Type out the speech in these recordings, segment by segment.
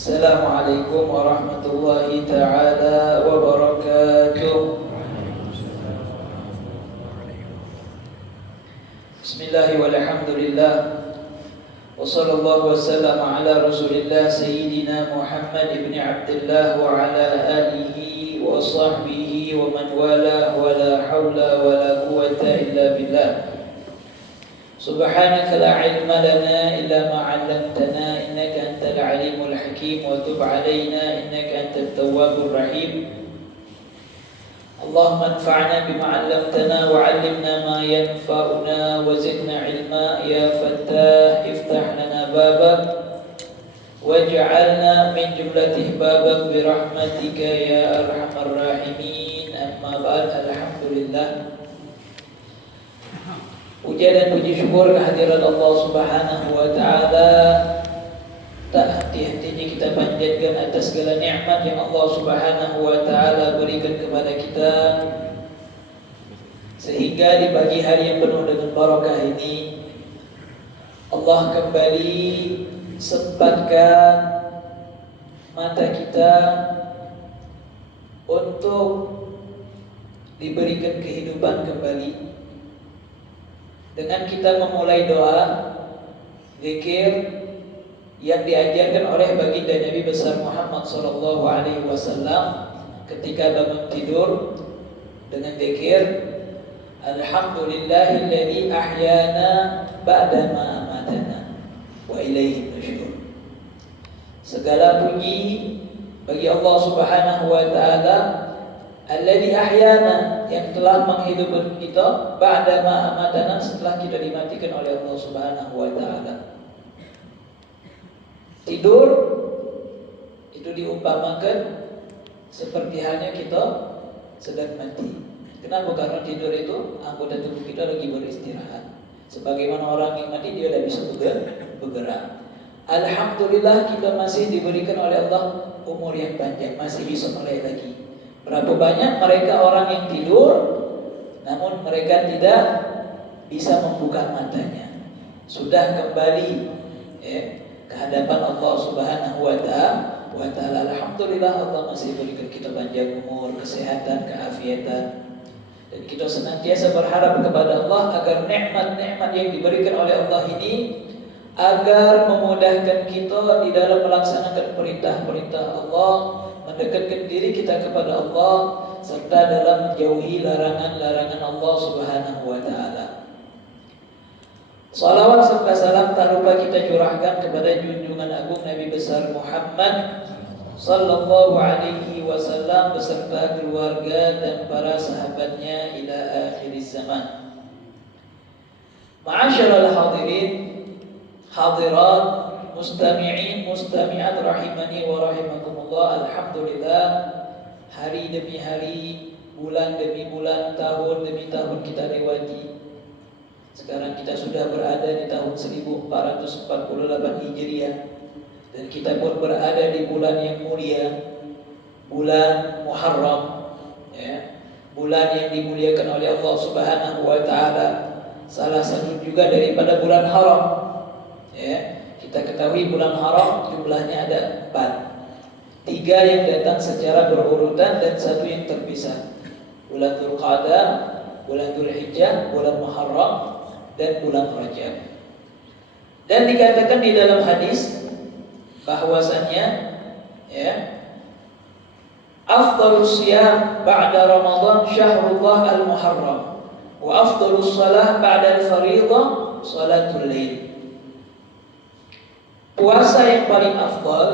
Assalamualaikum warahmatullahi ta'ala wabarakatuh. Bismillah walhamdulillah wa sallallahu wa sallam ala rasulillah Sayyidina Muhammad ibn Abdullah wa ala alihi wa sahbihi wa man wala wa la hawla wa la quwwata illa billah. Subhanaka la ilma lana illa ma 'allamtana innaka antal alimul hakim wa tub 'alaina innaka antat tawwabur rahim. Allahumma anfa'na bima 'allamtana wa 'allimna ma yanfa'una wa zidna 'ilma ya fattah iftah lana babak waj'alna min jumlatih babak bi rahmatika ya arhamar rahimin. Amma ba'd. Alhamdulillah, puja dan puji syukur kehadirat Allah Subhanahu wa ta'ala. Tak henti-hentinya kita panjatkan atas segala nikmat yang Allah Subhanahu wa ta'ala berikan kepada kita, sehingga di pagi hari yang penuh dengan barakah ini Allah kembali sempatkan mata kita untuk diberikan kehidupan kembali dengan kita memulai doa zikir yang diajarkan oleh baginda Nabi besar Muhammad sallallahu alaihi wasallam ketika bangun tidur, dengan zikir alhamdulillahilladzi ahyana ba'da ma amatana wa ilaihi nusyur. Segala puji bagi Allah Subhanahu wa taala alladzi ahyana, yang telah menghidupkan kita ba'da ma amatana, setelah kita dimatikan oleh Allah Subhanahu wa taala. Tidur itu diumpamakan seperti halnya kita sedang mati. Kenapa? Karena tidur itu anggota tubuh kita lagi beristirahat. Sebagaimana orang yang mati, dia tidak bisa bergerak. Alhamdulillah kita masih diberikan oleh Allah umur yang panjang, masih bisa melek lagi. Berapa banyak mereka orang yang tidur namun mereka tidak bisa membuka matanya, sudah kembali ke hadapan Allah Subhanahu wa ta'ala. Alhamdulillah, Allah masih berikan kita panjang umur, kesehatan, keafiatan, dan kita senantiasa berharap kepada Allah agar nikmat-nikmat yang diberikan oleh Allah ini agar memudahkan kita di dalam melaksanakan perintah-perintah Allah, mendekatkan diri kita kepada Allah, serta dalam menjauhi larangan-larangan Allah Subhanahu wa ta'ala. Salawat serta salam tak lupa kita curahkan kepada junjungan agung Nabi besar Muhammad sallallahu alaihi wasallam beserta keluarga dan para sahabatnya ila akhir zaman. Ma'asyiral hadirin, hadirat, mustami'in, mustami'at rahimani wa rahimakumullah. Alhamdulillah, hari demi hari, bulan demi bulan, tahun demi tahun kita lewati. Sekarang kita sudah berada di tahun 1448 Hijriah, dan kita pun berada di bulan yang mulia, bulan Muharram, bulan yang dimuliakan oleh Allah Subhanahu wa ta'ala. Salah satu juga daripada bulan haram. Kita ketahui bulan haram jumlahnya ada 4. 3 yang datang secara berurutan dan 1 yang terpisah. Bulan Dzulqa'dah, bulan Dzulhijjah, bulan Muharram, dan bulan Rajab. Dan dikatakan di dalam hadis bahwasannya afdhalus siyam ba'da Ramadan syahrullah al-Muharram wa afdhalus shalah ba'da al-fariidhah salatul lail. Puasa yang paling afdal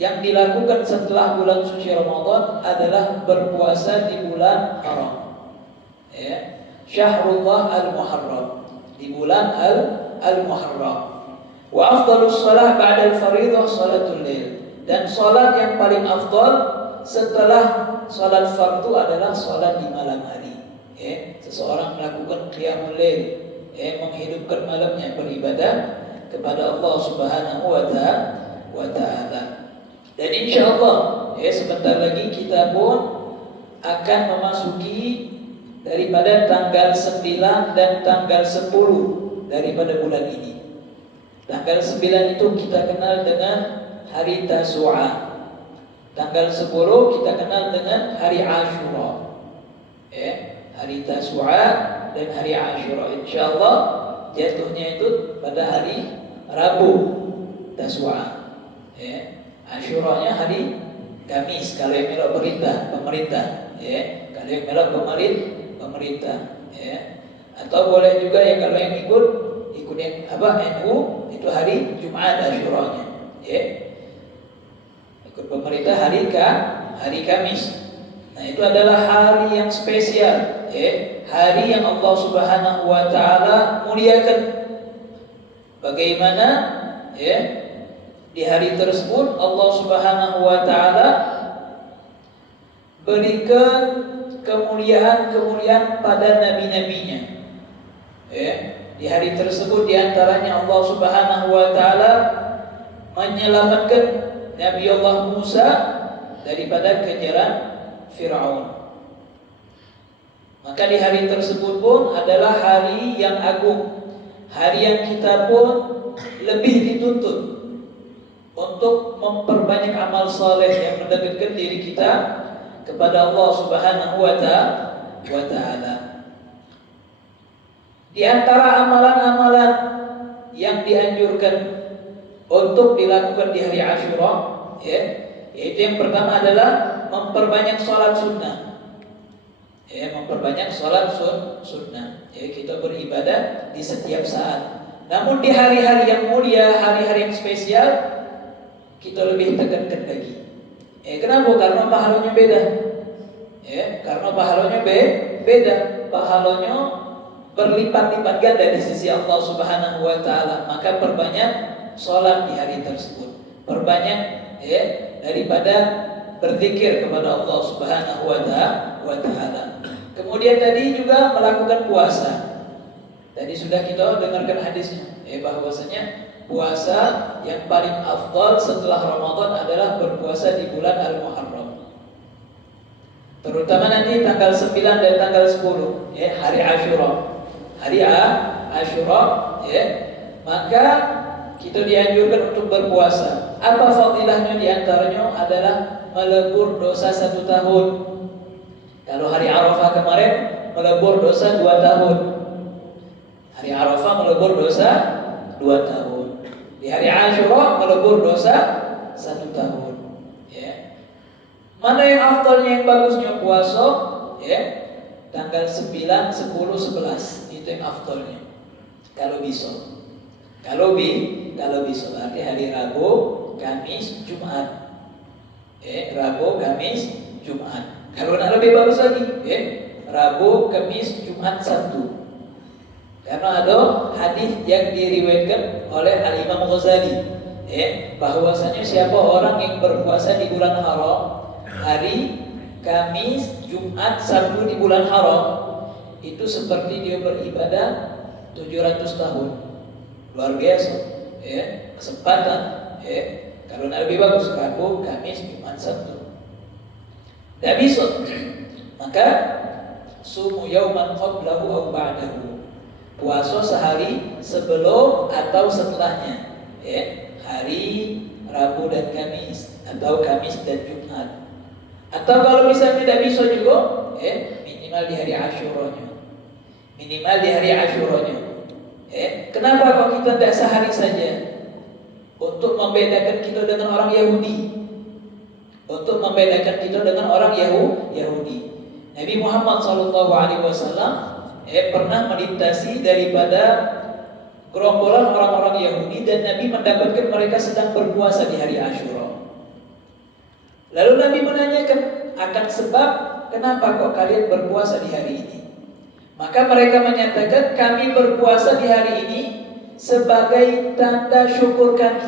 yang dilakukan setelah bulan suci Ramadan adalah berpuasa di bulan haram, Syahrullah al-Muharram, di bulan al-Muharram. Wa afdhalus shalah ba'da al-fariidhah salatul lail, dan salat yang paling afdal setelah salat fardu adalah salat di malam hari. Seseorang melakukan qiyamul lail, menghidupkan malamnya beribadah kepada Allah Subhanahu wa ta'ala. Dan insyaallah sebentar lagi kita pun akan memasuki daripada tanggal 9 dan tanggal 10 daripada bulan ini. Tanggal 9 itu kita kenal dengan hari Tasu'a. Tanggal 10 kita kenal dengan hari Ashura. Hari Tasu'a dan hari Ashura. Insyaallah jatuhnya itu pada hari Rabu Tasu'a. Ashuranya hari Kamis kalau yang melok pemerintah. Kalau yang melok pemerintah. Atau boleh juga ya kalau yang ikut yang NU itu hari Jumat Ashuranya. Ikut pemerintah hari Kamis. Nah, itu adalah hari yang spesial, hari yang Allah Subhanahu wa taala muliakan. Bagaimana di hari tersebut Allah Subhanahu wa taala berikan kemuliaan pada nabi-nabinya. Di hari tersebut di antaranya Allah Subhanahu wa taala menyelamatkan Nabi Allah Musa daripada kejaran Fir'aun. Maka di hari tersebut pun adalah hari yang agung, hari yang kita pun lebih dituntut untuk memperbanyak amal saleh yang mendekatkan diri kita kepada Allah Subhanahu wa taala. Di antara amalan-amalan yang dianjurkan untuk dilakukan di hari Ashura, yaitu yang pertama adalah memperbanyak sholat sunnah. Memperbanyak sholat sunnah. Kita beribadah di setiap saat. Namun di hari-hari yang mulia, hari-hari yang spesial, kita lebih tekankan lagi. Kenapa? Karena pahalanya beda. Karena pahalanya beda. Pahalanya berlipat-lipat ganda di sisi Allah Subhanahu wa taala. Maka perbanyak sholat di hari tersebut. Perbanyak daripada berzikir kepada Allah Subhanahu wa taala. Kemudian tadi juga melakukan puasa. Tadi sudah kita dengarkan hadisnya, bahwasanya puasa yang paling afdal setelah Ramadan adalah berpuasa di bulan Al-Muharram. Terutama nanti tanggal 9 dan tanggal 10, hari Ashura. Hari Ashura, maka kita dianjurkan untuk berpuasa. Apa fadilahnya? Di antaranya adalah melebur dosa 1 tahun. Kalau hari Arafah kemarin melebur dosa 2 tahun. Hari Arafah melebur dosa 2 tahun. Di hari Ashura melebur dosa 1 tahun. Mana yang afdalnya, yang bagusnya puasa? Tanggal 9, 10, 11 itu yang afdalnya. Kalau bisa. Kalau bisa berarti hari Rabu, Kamis, Jumat. Rabu, Kamis, Jumat. Kalau nak lebih bagus lagi, Rabu, Kamis, Jumat, Sabtu. Karena ada hadis yang diriwayatkan oleh Al-Imam Ghazali, bahwasanya siapa orang yang berpuasa di bulan haram, hari Kamis, Jumat, Sabtu di bulan haram, itu seperti dia beribadah 700 tahun. Luar biasa, kesempatan. Kalau nak lebih bagus, Rabu, Kamis, Jumat, Sabtu. Tidak bisa. Maka sumu yauman qablahu aw ba'dahu. Puasa sehari sebelum atau setelahnya. Hari Rabu dan Kamis, atau Kamis dan Jumat. Atau kalau misalnya tidak bisa juga, minimal di hari Ashuranya. Minimal di hari Ashuranya. Kenapa kok kita tidak sehari saja? Untuk membedakan kita dengan orang Yahudi. Untuk membedakan kita dengan orang Yahudi. Nabi Muhammad SAW pernah melintasi daripada gerombolan orang-orang Yahudi, dan Nabi mendapatkan mereka sedang berpuasa di hari Ashura. Lalu Nabi menanyakan akan sebab kenapa kok kalian berpuasa di hari ini. Maka mereka menyatakan, kami berpuasa di hari ini sebagai tanda syukur kami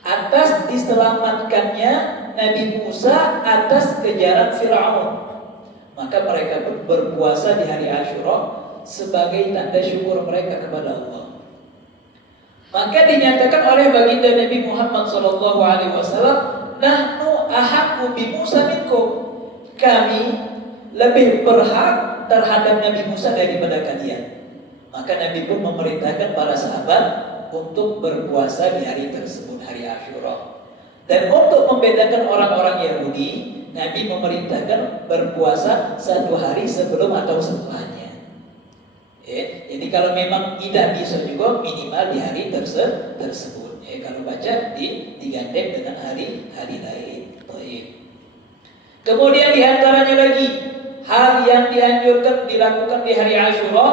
atas diselamatkannya Nabi Musa atas kejaran Fir'aun. Maka mereka berpuasa di hari Ashura sebagai tanda syukur mereka kepada Allah. Maka dinyatakan oleh baginda Nabi Muhammad SAW, nahnu ahaqqu bi Musa minkum. Kami lebih berhak terhadap Nabi Musa daripada kalian. Maka Nabi pun memerintahkan para sahabat untuk berpuasa di hari tersebut, hari Ashura. Dan untuk membedakan orang-orang Yahudi, Nabi memerintahkan berpuasa 1 hari sebelum atau setelahnya. Jadi kalau memang tidak bisa juga minimal di hari tersebut. Kalau baca digandeng dengan hari lain. Kemudian diantaranya lagi hal yang dianjurkan dilakukan di hari Asyura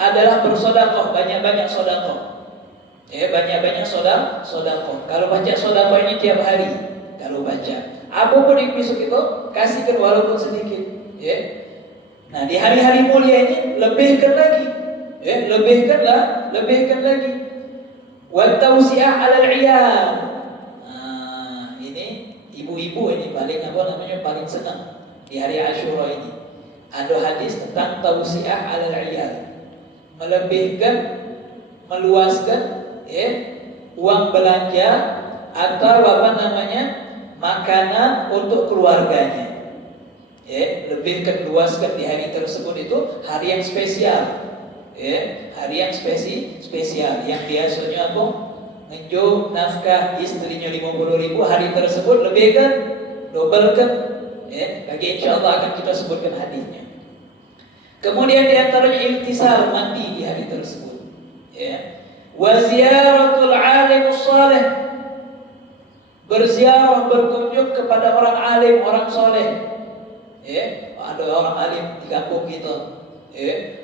adalah bersedekah, banyak-banyak sedekah. Banyak-banyak sedekah. Kalau baca sedekah ini tiap hari, kalau baca apapun yang bisa kita kasihkan walaupun sedikit. Nah di hari-hari mulia ini lebihkan lagi, lebihkan lagi. Wa tausi'ah 'alal 'iyal. Nah, ini ibu-ibu ini paling senang di hari Asyura ini. Ada hadis tentang tausi'ah 'alal 'iyal. Melebihkan, meluaskan uang belanja atau makanan untuk keluarganya. Lebihkan, luaskan di hari tersebut, itu hari yang spesial. Hari yang spesial yang biasanya ngejo nafkah istrinya 50.000, hari tersebut lebihkan, dobelkan. Lagi insyaallah akan kita sebutkan hadisnya. Kemudian diantaranya iltisal, mandi di hari tersebut. Wa ziyaratul alim salih, berziarah, berkunjung kepada orang alim, orang soleh. Ada orang alim di kampung kita,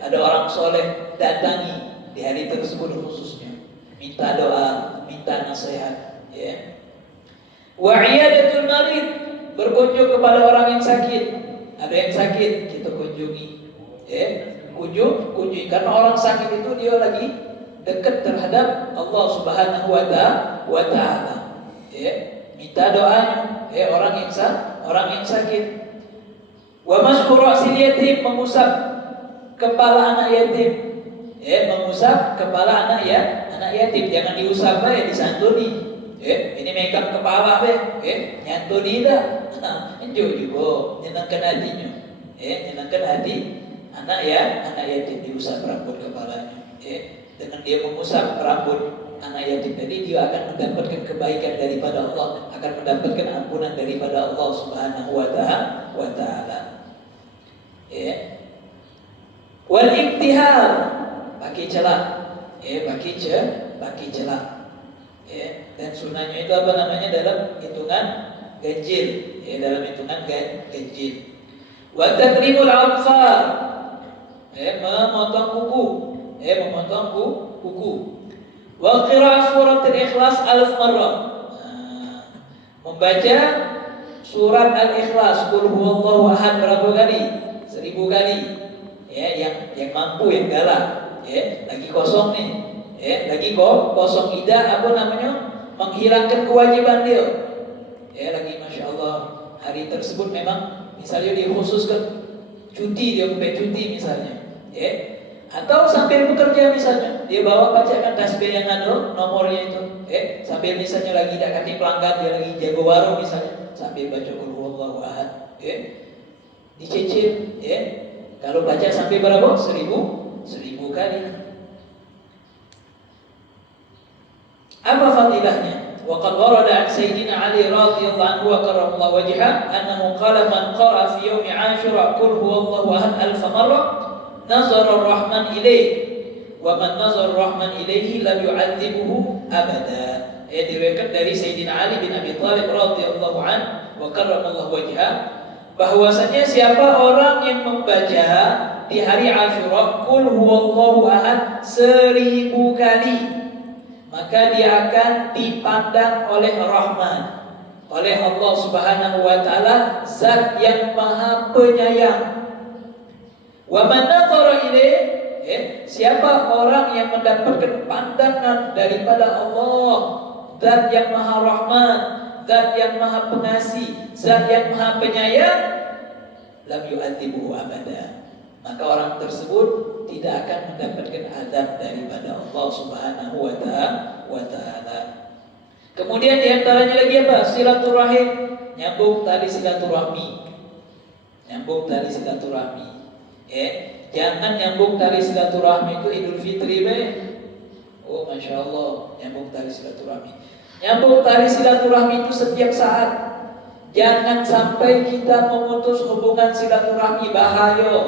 ada orang soleh, datangi di hari tersebut khususnya, minta doa, minta nasihat. Wa iyadatul marid, berkunjung kepada orang yang sakit. Ada yang sakit, kita kunjungi. Kunjungi karena orang sakit itu dia lagi dekat terhadap Allah Subhanahu wa Ta'ala. Minta doanya orang yang sakit. Wa mashu ra'sil yatim, mengusap kepala anak yatim. Mengusap kepala anak yatim, jangan diusap disantuni. Ini megang kepala nyantuni dah. Enjoy juga, nyenangkan hatinya. Nyenangkan hati anak yatim, diusap rambut kepalanya. Dengan dia mengusap rambut anak yatim tadi, dia akan mendapatkan kebaikan daripada Allah, akan mendapatkan ampunan daripada Allah Subhanahu wa Ta'ala. Wal iktihal, pakai celak. Pakai celak. Dan sunnahnya itu dalam hitungan ganjil. Dalam hitungan ganjil. Wa takrimul atfal, memotong kuku. Memotong kuku. Wa qira'ah surat al-ikhlas 1000 marrah. Membaca surat al-ikhlas, qul huwallahu ahad, berapa kali? 1000 kali. Yang mampu, yang galak. Lagi kosong nih. Lagi kosong, ida menghilangkan kewajiban dia. Lagi masya Allah, hari tersebut memang misalnya dia khususkan cuti, dia sampai cuti misalnya. Atau sambil bekerja misalnya, dia bawa bacaan tasbih yang ada nomornya itu. Sambil misalnya lagi tak kati pelanggan, dia lagi jago warung misalnya, sambil baca qul huwallahu ahad. Dicicil. Kalau baca sampai berapa? 1000 kali. Apa fadilahnya? Wa qad warada an Sayyidina Ali radhiyallahu anhu wa karramallahu wajhahu annahu qala man qara'a fi yawmi Ashura qul huwallahu ahad 1000 marrah nazara ar-rahman ilaih wa man nazara ar-rahman ilaihi lam yu'adzibuhu abada. Diriwayatkan dari Sayyidina Ali bin Abi Thalib radhiyallahu anhu wa karramallahu wajhahu, bahwasanya siapa orang yang membaca di hari Asyura qul huwallahu ahad 1000 kali, maka dia akan dipandang oleh Rahman, oleh Allah Subhanahu wa Ta'ala, zat yang maha penyayang. Wa man nazara ilaih, siapa orang yang mendapatkan pandangan daripada Allah, zat yang maha Rahman, zat yang maha pengasih, zat yang maha penyayang, lam yu'adzibuhu abada, maka orang tersebut tidak akan mendapatkan azab daripada Allah Subhanahu wa Ta'ala. Kemudian diantaranya lagi apa? Silaturahim, nyambung tali silaturahmi. Jangan nyambung tali silaturahmi itu Idul Fitri Oh masya Allah, nyambung tali silaturahmi. Nyambung tali silaturahmi itu setiap saat. Jangan sampai kita memutus hubungan silaturahmi, bahaya.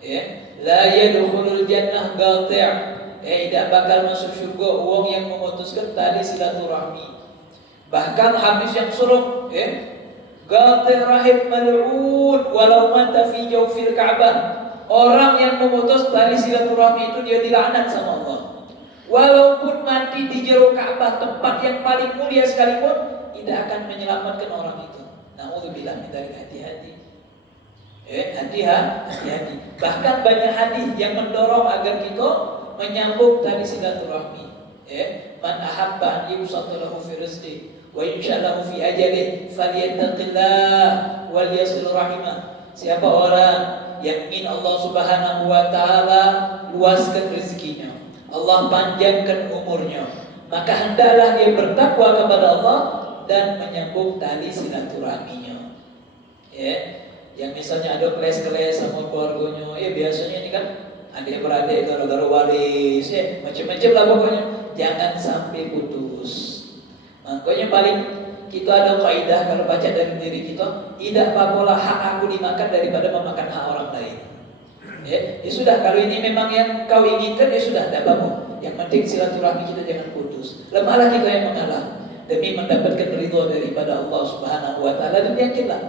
Ya. La yadkhulul jannah qati'. Tidak bakal masuk surga wong yang memutuskan tali silaturahmi. Bahkan hadis yang suruk, qati' rahim mal'un walau mata fi jawfil Ka'bah. Orang yang memutus tali silaturahmi itu dia dilaknat sama Allah. Walaupun mati di jero Ka'bah, tempat yang paling mulia sekalipun, tidak akan menyelamatkan orang itu. Na'udzubillah min dzalik, hati-hati. Hati-hati. Bahkan banyak hadis yang mendorong agar kita menyambung tali silaturahmi. Man ahabba an yubsata lahu fi rizqihi wa yunsha fi ajalih falyattaqillah wal yasil rahimah. Siapa orang yang ingin Allah Subhanahu wa taala luaskan rezekinya, Allah panjangkan umurnya, maka hendaklah dia bertakwa kepada Allah dan menyambung tali silaturahminya. Yang misalnya ada keles-keles sama keluarganya, biasanya ini kan adik-beradik gara-gara waris, macam-macam lah pokoknya. Jangan sampai putus. Makanya paling kita ada kaidah kalau baca dari diri kita, tidak apa-apalah hak aku dimakan daripada memakan hak orang lain. Ya sudah, kalau ini memang yang kau inginkan, ya sudah, tidak apa-apa. Yang penting silaturahmi kita jangan putus. Lemahlah kita yang mengalah demi mendapatkan ridho daripada Allah Subhanahu wa taala, dan yakinlah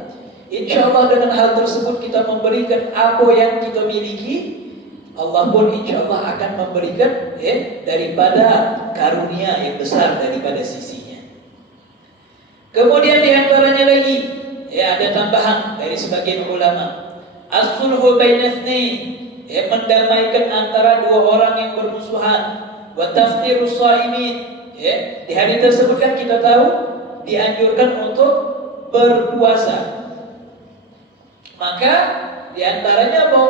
insyaallah dengan hal tersebut kita memberikan apa yang kita miliki, Allah pun insyaallah akan memberikan daripada karunia yang besar daripada sisinya. Kemudian diantaranya lagi, ada tambahan dari sebagian ulama, as-sulhu baina itsnain, mendamaikan antara dua orang yang bermusuhan, wa taftirus shaimin. Di hari tersebut kan kita tahu dianjurkan untuk berpuasa. Maka diantaranya apa?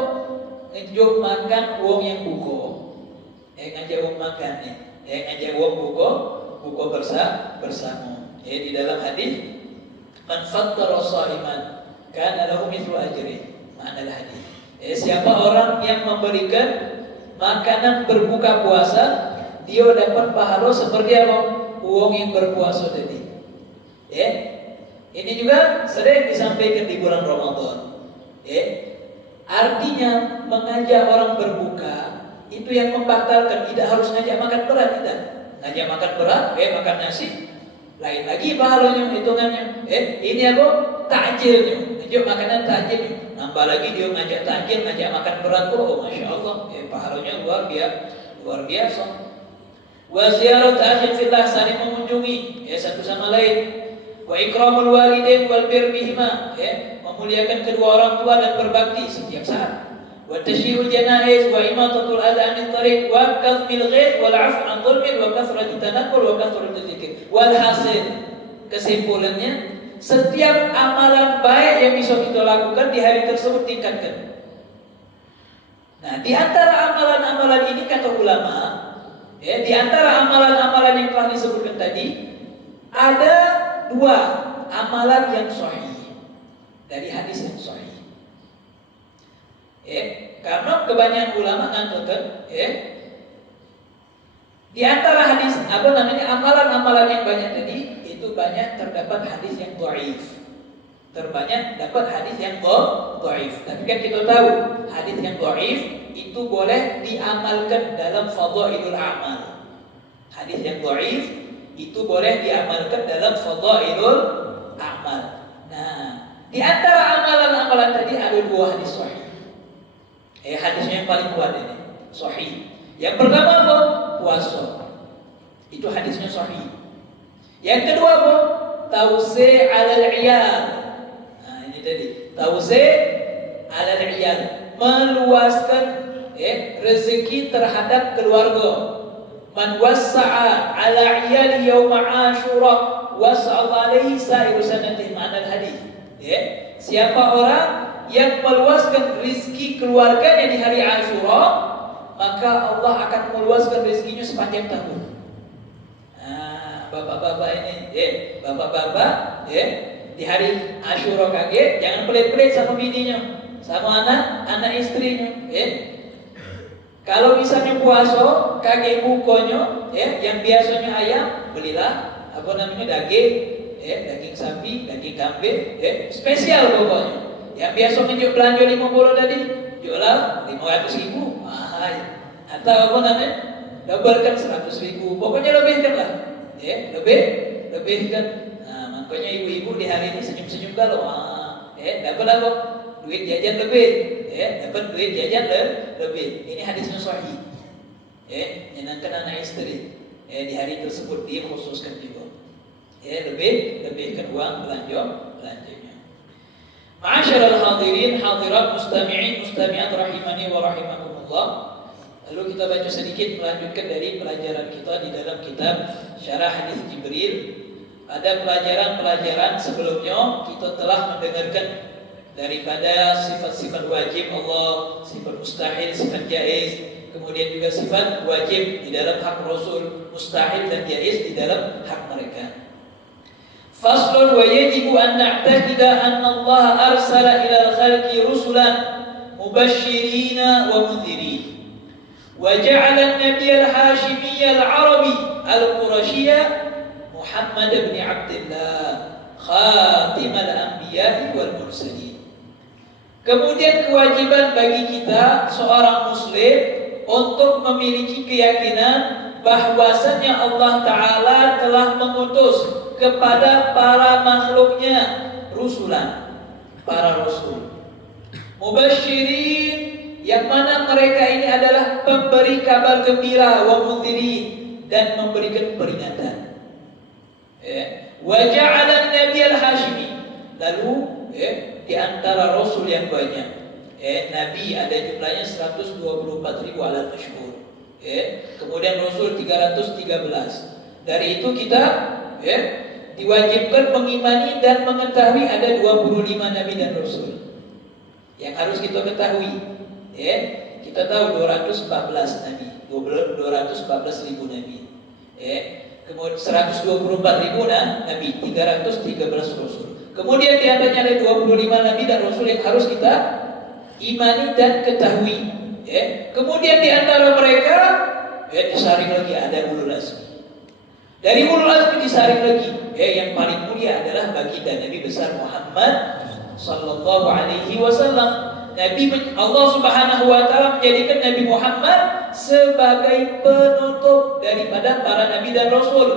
Ngejok makan wong yang buko. Ngajak wong makan ngajak wong buko bersama. Di dalam hadis, man fattara shaiman kana lahu mithlu ajri. Makna hadis. Siapa orang yang memberikan makanan berbuka puasa, dia dapat pahala seperti apa? Wong yang berpuasa tadi. Ini juga sering disampaikan di bulan Ramadan. Artinya mengajak orang berbuka itu yang membatalkan, tidak harus ngajak makan berat, tidak. Ngajak makan berat, makan nasi, lain lagi pahalanya, hitungannya. Ini apa? Takjilnya, ngajak makanan takjilnya. Nambah lagi dia ngajak takjil, ngajak makan berat, masya Allah, pahalanya luar biasa. Wa ziyarat akhin fillah, saling mengunjungi satu sama lain. Wa ikramul walidain wal bir bihima, memuliakan kedua orang tua dan berbakti setiap saat. Wa tashyirul janaiz wa imatatul adha anit tariq wa kadhmil ghaid wal 'afw 'an dhulmin wa kathratu tanaqqul wa kathratu dzikr. Walhasil, kesimpulannya, setiap amalan baik yang bisa kita lakukan di hari tersebut tingkatkan. Nah, di antara amalan-amalan ini kata ulama, di antara amalan-amalan yang telah disebutkan tadi, ada dua amalan yang sahih dari hadis yang sahih. Karena kebanyakan ulama mengatakan, di antara hadis amalan-amalan yang banyak tadi itu banyak terdapat hadis yang dhaif. Terbanyak dapat hadis yang dhaif. Tapi kan kita tahu hadis yang dhaif itu boleh diamalkan dalam fadhailul amal. Hadis yang dhaif itu boleh diamalkan dalam fadhailul amal. Nah, di antara amalan-amalan tadi ada dua hadis sahih. Hadisnya yang paling kuat ini sahih. Yang pertama apa? Puasa. Itu hadisnya sahih. Yang kedua apa? Tausi' 'alal 'iyal. Nah, ini tadi. Tausi' 'alal 'iyal, meluaskan rezeki terhadap keluarga. Man wassa'a 'ala 'iyali yauma 'Asyura wassa'a 'alaihi sa'iru sanatihi, ma'na hadis. Siapa orang yang meluaskan rezeki keluarganya di hari Asyura, maka Allah akan meluaskan rezekinya sepanjang tahun. Bapak-bapak ini, bapak-bapak, di hari Asyura kaget, jangan pelit-pelit sama bininya, sama anak istrinya. Kalau misalnya puasa kage bukonyo, yang biasanya ayam, belilah daging sapi, daging kambing, spesial pokoknya. Yang biasanya jual belanja 50 tadi, jualah 500.000, atau dobelkan 100.000, pokoknya lebihkan lah, lebihkan. Nah, makanya ibu-ibu di hari ini senyum-senyum kalau, dapat apa? Duit jajan lebih, dapat duit jajan lebih. Ini hadisnya sahih. Nyenangkan anak istri. Di hari tersebut dia khususkan juga. Lebihkan uang belanjanya. Ma'asyiral hadirin, hadirat, mustami'in, mustami'at rahimani wa rahimakumullah. Lalu kita baca sedikit melanjutkan dari pelajaran kita di dalam kitab Syarah Hadis Jibril. Pada pelajaran-pelajaran sebelumnya kita telah mendengarkan daripada sifat-sifat wajib Allah, sifat mustahil, sifat jaiz, kemudian juga sifat wajib di dalam hak Rasul, mustahil dan jaiz di dalam hak mereka. Faslun wa yajibu an na'taqida anna Allah arsala ila al-khalqi rusulan mubashshirina wa mundhirin wa ja'ala an-nabiy al-hashimi al-arabi al-qurashiyya Muhammad ibn Abdullah khatim al-anbiya wal mursalin. Kemudian kewajiban bagi kita seorang muslim untuk memiliki keyakinan bahwasannya Allah Ta'ala telah mengutus kepada para makhluknya rusulan, para rasul mubasyirin, yang mana mereka ini adalah pemberi kabar gembira, wa mundhirin, dan memberikan peringatan. Wa ja'ala an-nabiy al-hashimi, lalu di antara rasul yang banyak, nabi ada jumlahnya 124.000 alal masyhur, kemudian rasul 313. Dari itu kita diwajibkan mengimani dan mengetahui ada 25 nabi dan rasul yang harus kita ketahui. Kita tahu 214 nabi, 214.000 nabi, kemudian 124.000 nabi, 313 rasul. Kemudian di antaranya ada 25 nabi dan rasul yang harus kita imani dan ketahui. Kemudian di antara mereka disaring lagi ada ulul azmi. Dari ulul azmi disaring lagi, yang paling mulia adalah baginda Nabi besar Muhammad sallallahu alaihi wasallam. Allah Subhanahu wa taala menjadikan Nabi Muhammad sebagai penutup daripada para nabi dan rasul.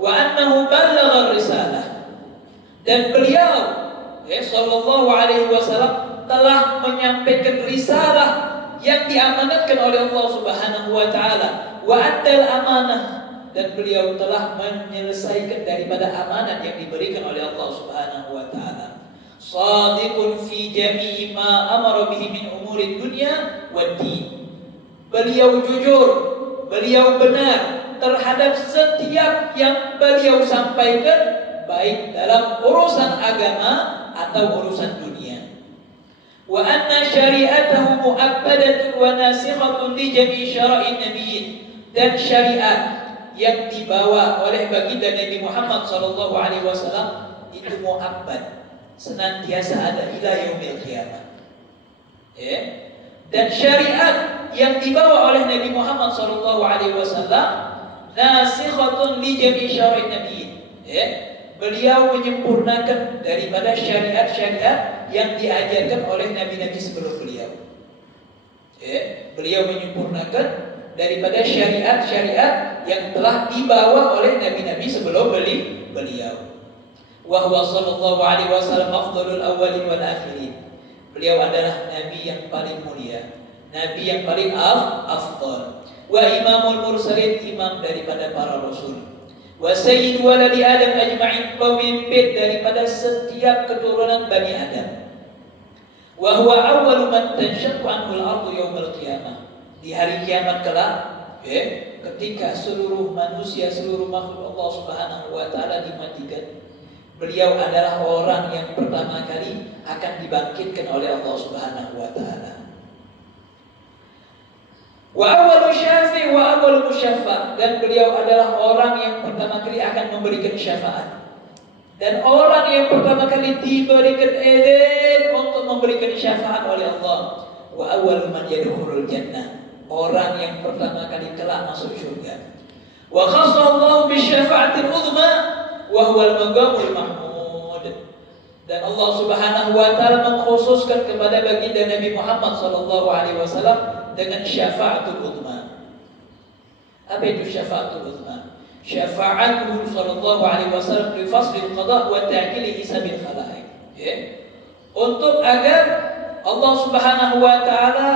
Wa annahu ballagha risalah. Dan beliau sallallahu alaihi wasallam telah menyampaikan risalah yang diamanatkan oleh Allah Subhanahu wa taala. Wa addal amanah, dan beliau telah menyelesaikan daripada amanat yang diberikan oleh Allah Subhanahu wa taala. Shadiqun fi jami'i ma amara bihi min umuri dunya wad din. Beliau jujur, beliau benar terhadap setiap yang beliau sampaikan, baik dalam urusan agama atau urusan dunia. Wa anna syari'atahu mu'abbadatun wa nasikhatun li jami'i syara'in nabiyyin, dan syariat yang dibawa oleh baginda Nabi Muhammad sallallahu alaihi wasallam itu mu'abbad, senantiasa ada ila yaumil qiyamah. Dan syariat yang dibawa oleh Nabi Muhammad sallallahu alaihi wasallam nasikhatun li jami'i syara'in nabiyyin. Beliau menyempurnakan daripada syariat-syariat yang diajarkan oleh nabi-nabi sebelum beliau. Beliau menyempurnakan daripada syariat-syariat yang telah dibawa oleh nabi-nabi sebelum beliau. Wa huwa sallallahu alaihi wasallam afdhalul awwalin wal akhirin. Beliau adalah nabi yang paling mulia, nabi yang paling afdal. Wa imamul mursalin, imam daripada para rasul. Wa sayyid waladi Adam ajma'in, pemimpin daripada setiap keturunan Bani Adam. Wa huwa awwalu man tanshaqqu anhu al-ardu yaumil qiyamah. Di hari kiamat kelak, ketika seluruh manusia, seluruh makhluk Allah Subhanahu wa taala dimatikan, beliau adalah orang yang pertama kali akan dibangkitkan oleh Allah Subhanahu wa taala. Wa awwalu syafi' wa awwalu musyaffa', dan beliau adalah orang yang pertama kali akan memberikan syafaat, dan orang yang pertama kali diberikan izin untuk memberikan syafaat oleh Allah. Wa awwalu man yadkhulul jannah, orang yang pertama kali kelak masuk surga. Wa khassallahu bisyafa'atil uzma wa huwal maqamul mahmud. Dan Allah Subhanahu wa taala mengkhususkan kepada baginda Nabi Muhammad sallallahu alaihi wasallam dengan syafa'atul uzma. Apa itu syafa'atul uzma? Syafa'atuhu sallallahu alaihi wasallam fi fasli al-qada' wa ta'jili hisabil khalaiq. Ya. Untuk agar Allah Subhanahu wa taala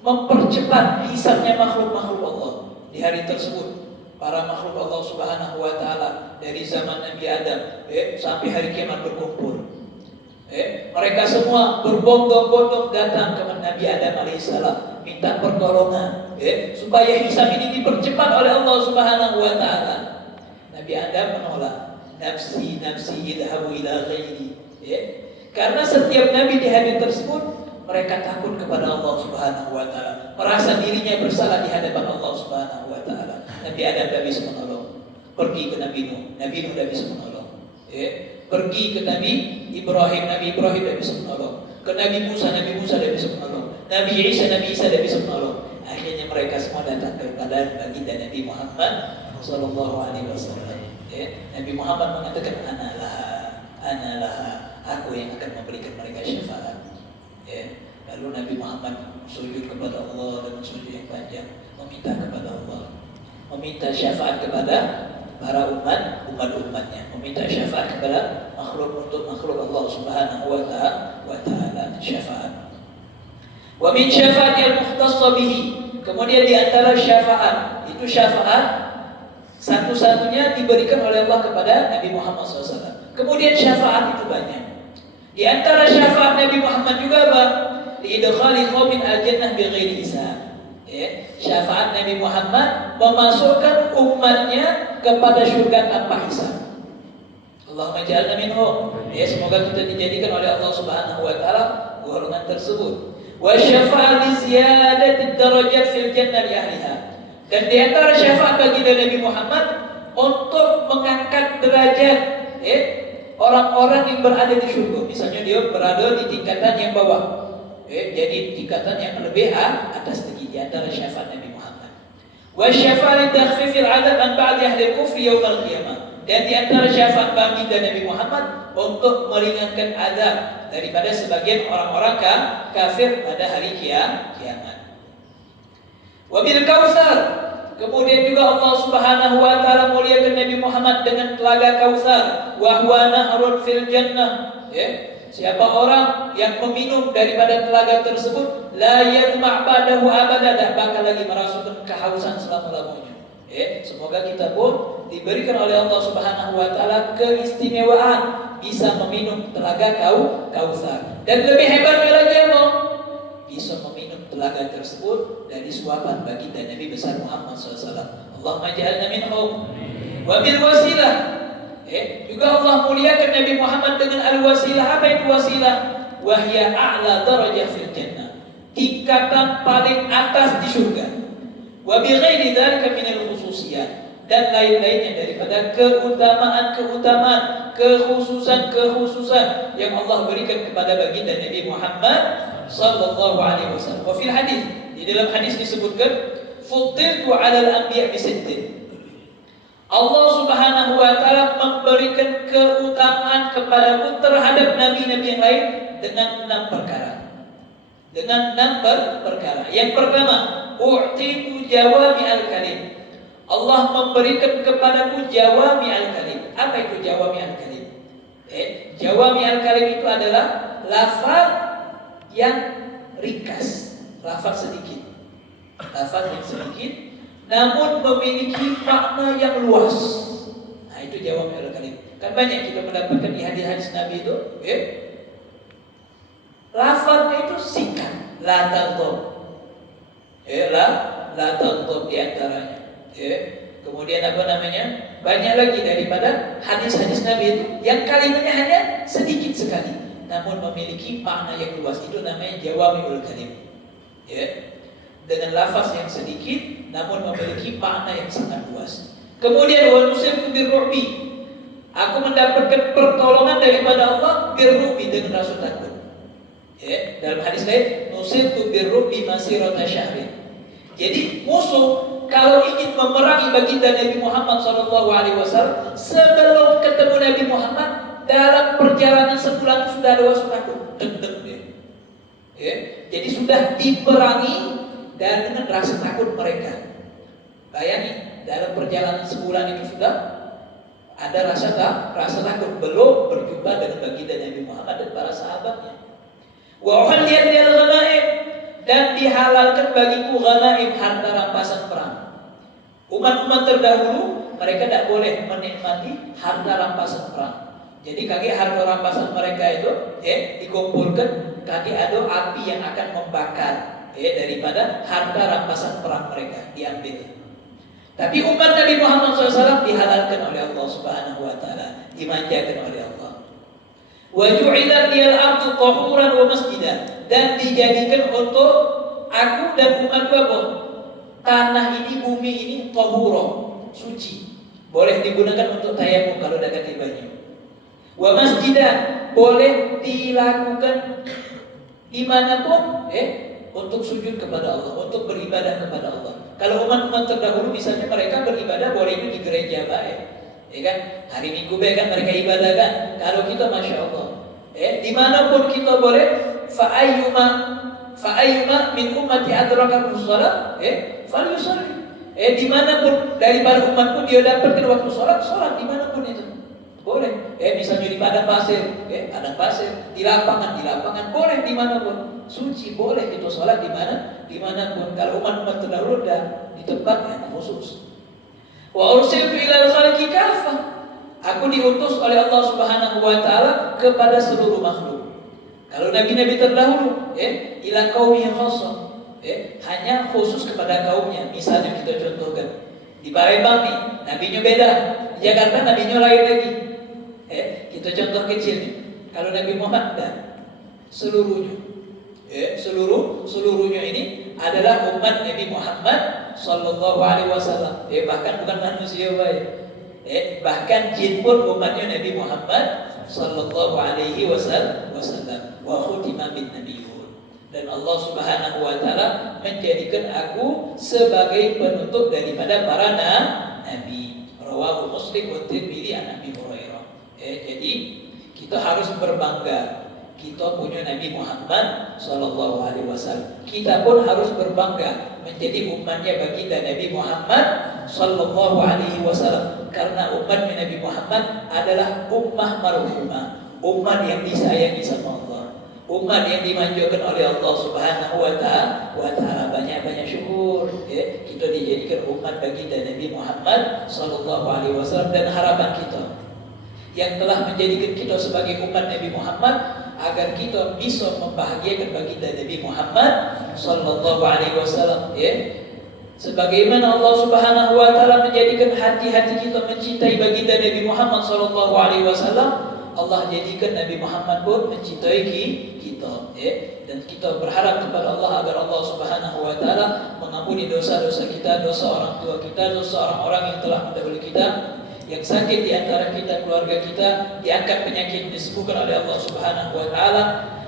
mempercepat hisabnya makhluk-makhluk Allah di hari tersebut. Para makhluk Allah Subhanahu wa taala dari zaman Nabi Adam sampai hari kiamat berkumpul. Mereka semua berbondong-bondong datang kepada Nabi Adam alaihissalam minta pertolongan supaya hisab ini dipercepat oleh Allah Subhanahu wa taala. Nabi Adam menolak. Nafsi nafsi idhabu ila ghairi. Karena setiap nabi di hari tersebut mereka takut kepada Allah Subhanahu wa taala, merasa dirinya bersalah di hadapan Allah Subhanahu wa taala. Nabi Adam tidak bisa menolong. Pergi ke Nabi Nuh, Nabi Nuh tidak bisa menolong. Pergi ke Nabi Ibrahim tidak bisa menolong. Ke Nabi Musa tidak bisa menolong. Nabi Isa tidak bisa menolong. Akhirnya mereka semua datang kepada baginda Nabi Muhammad sallallahu alaihi wasallam. Nabi Muhammad mengatakan analah, aku yang akan memberikan mereka syafaat. Lalu Nabi Muhammad sujud kepada Allah dengan sujud yang panjang, meminta kepada Allah, meminta syafaat kepada para umatnya, meminta syafaat kepada makhluk untuk makhluk Allah Subhanahu wa taala syafaat. Wa min syafaatil muhtassa bihi, kemudian di antara syafaat itu syafaat satu-satunya diberikan oleh Allah kepada Nabi Muhammad SAW. Kemudian syafaat itu banyak. Di antara syafaat Nabi Muhammad juga apa? Liidkhali qaumin al-jannah bighairi hisab. Syafaat Nabi Muhammad memasukkan umatnya kepada surga tanpa hisab. Allahumma ja'alna minhum. Semoga kita dijadikan oleh Allah Subhanahu wa taala golongan tersebut. Wa syafa'at li ziyadati darajat fil jannah li ahliha. Dan di antara syafaat bagi Nabi Muhammad untuk mengangkat derajat orang-orang yang berada di surga. Misalnya dia berada di tingkatan yang bawah, jadi tingkatan yang lebih atas tinggi. Di antara syafaat Nabi Muhammad. Wa syafa'at takhfifil 'adab an ba'd ahli al-kufri yaum al-qiyamah. Dan di antara syafaat bagi Nabi Muhammad untuk meringankan azab daripada sebagian orang-orang kafir pada hari kiamat. Wabil Kautsar, kemudian juga Allah Subhanahu wa taala muliakan Nabi Muhammad dengan telaga Kautsar, wa huwa nahrun fil jannah. Siapa orang yang meminum daripada telaga tersebut, la yatma' ba'dahu abada, tak bakal lagi merasakan kehausan selama-lamanya. Semoga kita pun diberikan oleh Allah Subhanahu wa taala keistimewaan bisa meminum telaga Kautsar. Dan lebih hebatnya lagi apa? Bisa meminum telaga tersebut dari suapan baginda Nabi besar Muhammad SAW. Allahumma ja'alna minhum. Wa bil wasilah. Juga Allah muliakan Nabi Muhammad dengan al-wasilah. Apa itu wasilah? Wahya a'la darajah fil jannah. Tingkatan paling atas di surga. Wa bi ghairi dzalika min al-khususiyat. Dan lain-lainnya daripada keutamaan, kekhususan yang Allah berikan kepada baginda Nabi Muhammad sallallahu alaihi wasallam. Wa fil hadis, di dalam hadis disebutkan fuddiltu 'alal anbiya bi sittin. Allah Subhanahu wa taala memberikan keutamaan kepadaku terhadap nabi-nabi yang lain dengan 6 perkara. Yang pertama, u'titu jawami'al kalim. Allah memberikan kepadaku jawami'al kalim. Apa itu jawami'al kalim? Jawami'al kalim itu adalah lafaz yang ringkas, lafaz sedikit, namun memiliki makna yang luas. Nah, itu jawami'ul kalim. Kan banyak kita mendapatkan di hadis-hadis Nabi itu, lafaznya itu singkat, la taghdab, la taghdab di antaranya. Kemudian apa namanya? Banyak lagi daripada hadis-hadis Nabi itu yang kalimatnya hanya sedikit sekali, namun memiliki makna yang luas. Itu namanya jawami'ul kalim. Dengan lafaz yang sedikit namun memiliki makna yang sangat luas. Kemudian wa nusirtu birru'bi. Aku mendapatkan pertolongan daripada Allah birru'bi, dengan rasa takut. Dalam hadis lain, nusirtu birru'bi masirata syahrin. Jadi musuh kalau ingin memerangi baginda Nabi Muhammad SAW, sebelum ketemu Nabi Muhammad, dalam perjalanan sebulan sudah ada rasa takut, deg-deg dia. Ya. Jadi sudah diperangi dan dengan rasa takut mereka. Bayangin, dalam perjalanan sebulan itu sudah ada rasa takut, belum berjumpa dengan baginda Nabi Muhammad dan para sahabatnya. Wa uhalliyat lil ghanaim, dan dihalalkan bagiku ghanaim, harta rampasan perang. Umat-umat terdahulu mereka tidak boleh menikmati harta rampasan perang. Jadi kaki harta rampasan mereka itu dikumpulkan, kaki ada api yang akan membakar daripada harta rampasan perang mereka diambil. Tapi umat Nabi Muhammad SAW dihalalkan oleh Allah Subhanahu Wa Taala, dimanjakan oleh Allah. Wa ju'ilat liyal ardu tahuran wa masjidan, dan dijadikan untuk aku dan umatku apa? Tanah ini, bumi ini tahura, suci. Boleh digunakan untuk tayamum kalau ada ganti baju. Wa masjidan, boleh dilakukan dimanapun untuk sujud kepada Allah, untuk beribadah kepada Allah. Kalau umat-umat terdahulu misalnya mereka beribadah boleh itu di gereja baik. Ya kan? Hari Minggu kan mereka ibadah kan. Kalau kita Masya Allah, dimanapun kita boleh. Fa'ayyuma min ummati adraka shalah, falyusalli. Dimanapun daripada umatku dia dapatkan waktu sholat dimanapun itu boleh. Misalnya di padang pasir, padang pasir, di lapangan boleh dimanapun. Suci boleh itu sholat dimanapun. Kalau umat-umat terdahulu dah di tempat yang khusus. Wa ursiltu ilal khalqi kaffah, aku diutus oleh Allah Subhanahu Wa Taala kepada seluruh makhluk. Kalau nabi-nabi terdahulu, ila qaumi khassah, hanya khusus kepada kaumnya. Misalnya kita contohkan di Palembang nih, nabinya beda. Di Jakarta nabinya lain lagi. Kita contoh kecil nih. Kalau Nabi Muhammad dan seluruhnya, seluruhnya ini adalah umat Nabi Muhammad Sallallahu Alaihi Wasallam. Bahkan bukan manusia bahkan jin pun umatnya Nabi Muhammad Sallallahu Alaihi Wasallam. Wa khutima bin nabiyyun, dan Allah Subhanahu Wa Taala menjadikan aku sebagai penutup daripada para nabi. Rawahu Muslim wa Tirmidzi an Abi Hurairah. Jadi kita harus berbangga kita punya Nabi Muhammad Sallallahu Alaihi Wasallam. Kita pun harus berbangga menjadi umatnya baginda Nabi Muhammad Sallallahu Alaihi Wasallam, karena umatnya Nabi Muhammad adalah ummah marhumah, umat yang disayangi sama Allah, umat yang dimanjakan oleh Allah Subhanahu Wa Taala. Banyak-banyak syukur kita dijadikan umat baginda Nabi Muhammad Sallallahu Alaihi Wasallam, dan harapan kita yang telah menjadikan kita sebagai umat Nabi Muhammad agar kita bisa membahagiakan baginda Nabi Muhammad Sallallahu Alaihi Wasallam. Sebagaimana Allah Subhanahu Wa Taala menjadikan hati-hati kita mencintai baginda Nabi Muhammad Sallallahu Alaihi Wasallam, Allah jadikan Nabi Muhammad pun mencintai kita. Dan kita berharap kepada Allah agar Allah Subhanahu Wa Taala mengampuni dosa-dosa kita, dosa orang tua kita, dosa orang-orang yang telah mendahului kita. Yang sakit di antara kita, keluarga kita, diangkat penyakit, disembuhkan oleh Allah Subhanahu Wa Taala.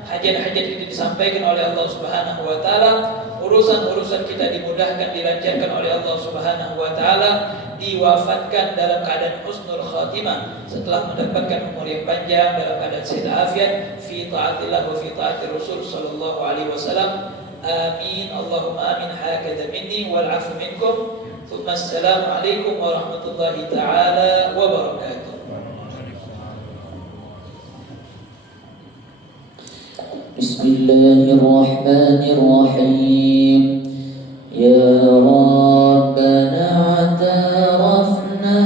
Hajat-hajat itu disampaikan oleh Allah Subhanahu Wa Taala. Urusan-urusan kita dimudahkan, dilancarkan oleh Allah Subhanahu Wa Taala. Diwafatkan dalam keadaan husnul khatimah, setelah mendapatkan umur yang panjang dalam keadaan sehat afiat, fi taatillah wa fi taati Rasul Sallallahu Alaihi Wasallam. Amin. Allahumma amin. Hakadha minni wal afu minkum. Assalamualaikum warahmatullahi ta'ala wabarakatuh. Bismillahirrahmanirrahim. Ya Rabbana atarafna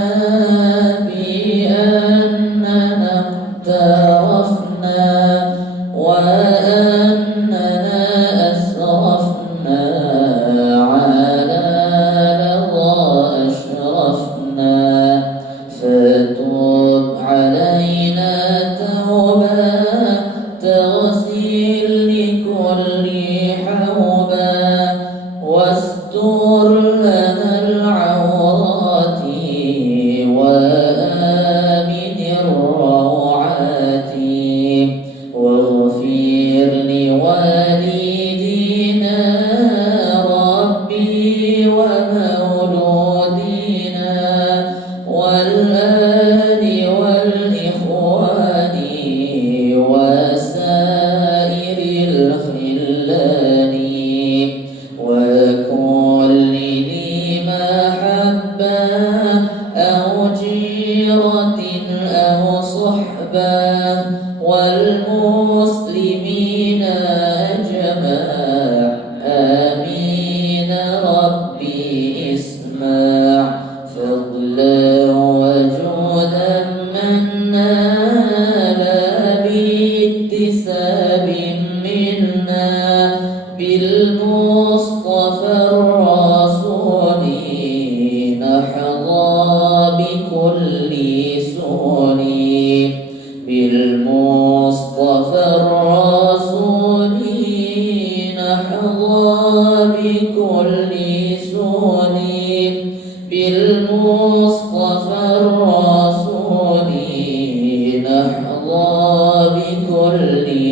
bi annana tarafna wa annana asrafna ala فتوب علينا توبة تغسل لكل حوبة واستر لنا أو جيرة أو صحبة والمسلمين أجمع آمين ربي اسمع فضلا وجودا من نال باكتساب منا بالمصطفى الرسول نحظى بكل سون بالمصطفى الرسول نحظى بكل سون بالمصطفى الرسول نحظى بكل